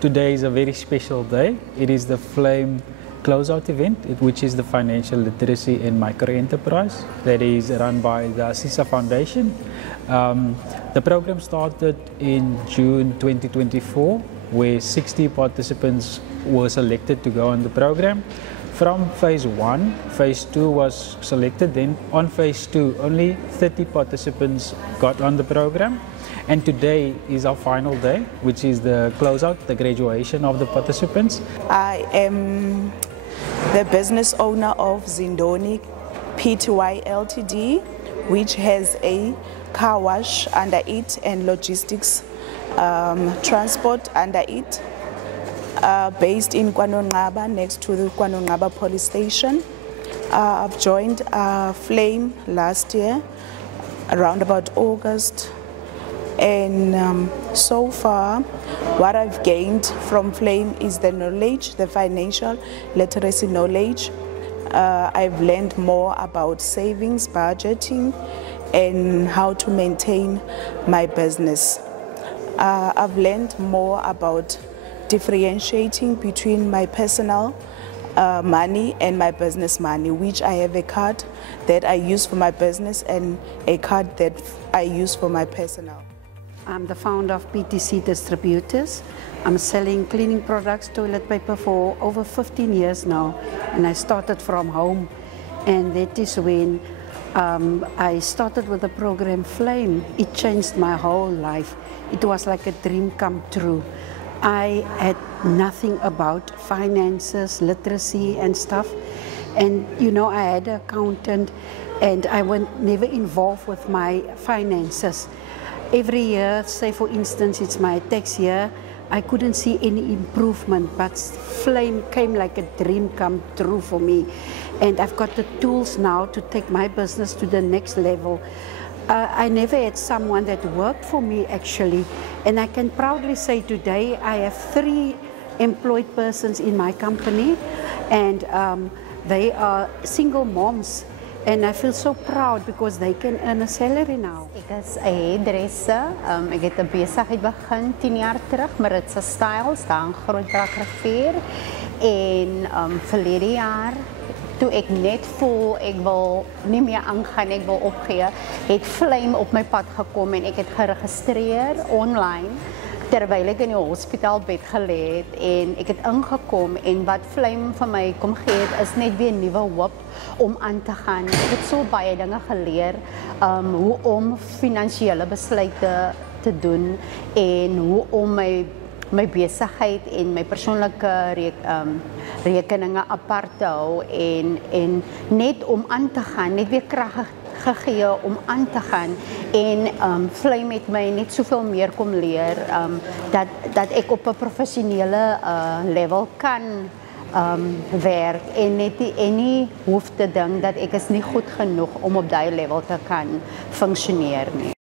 today is a very special day. It is the Flame closeout event, which is the financial literacy and microenterprise that is run by the Assisa Foundation. The program started in June 2024, where 60 participants were selected to go on the program. From phase 1, phase 2 was selected. Then on phase 2, only 30 participants got on the program. And today is our final day, which is the closeout, the graduation of the participants. I am the business owner of Zindoni Pty Ltd, which has a car wash under it and logistics transport under it, based in KwaNongqaba, next to the KwaNongqaba police station. I've joined Flame last year, around about August. And so far, what I've gained from Flame is the knowledge, the financial literacy knowledge. I've learned more about savings, budgeting, and how to maintain my business. I've learned more about differentiating between my personal money and my business money, which I have a card that I use for my business and a card that I use for my personal. I'm the founder of PTC Distributors. I'm selling cleaning products, toilet paper for over 15 years now, and I started from home. And that is when I started with the program Flame. It changed my whole life. It was like a dream come true. I had nothing about finances, literacy and stuff. And you know, I had an accountant and I was never involved with my finances. Every year, say for instance, it's my tax year, I couldn't see any improvement, but Flame came like a dream come true for me. And I've got the tools now to take my business to the next level. I never had someone that worked for me actually, and I can proudly say today I have 3 employed persons in my company, and they are single moms. And I feel so proud because they can earn a salary now. Ek is 'n hairdresser. Ek het 'n besigheid begin 10 jaar terug, Maritza Styles, daar in Grootbrak rivier. En verlede jaar, toe ek net voel ek wil nie meer aangaan, ek wil opgee, het Flame op my pad gekom en ek het geregistreer online. Terwyl ek in die hospitaalbed gelê het en ek het ingekom en wat Flame van my kom gee het is net weer 'n nuwe hoop om aan te gaan. Ek het so baie dinge geleer, hoe om finansiële besluite te doen en hoe om my besigheid en my persoonlike rekeninge apart te hou en net om aan te gaan, net weer krag gegee om aan te gaan en Flame het my net soveel meer kom leer dat ek op 'n professionele level kan werk en nie hoef te dink dat ek is nie goed genoeg om op daai level te kan funksioneer nie.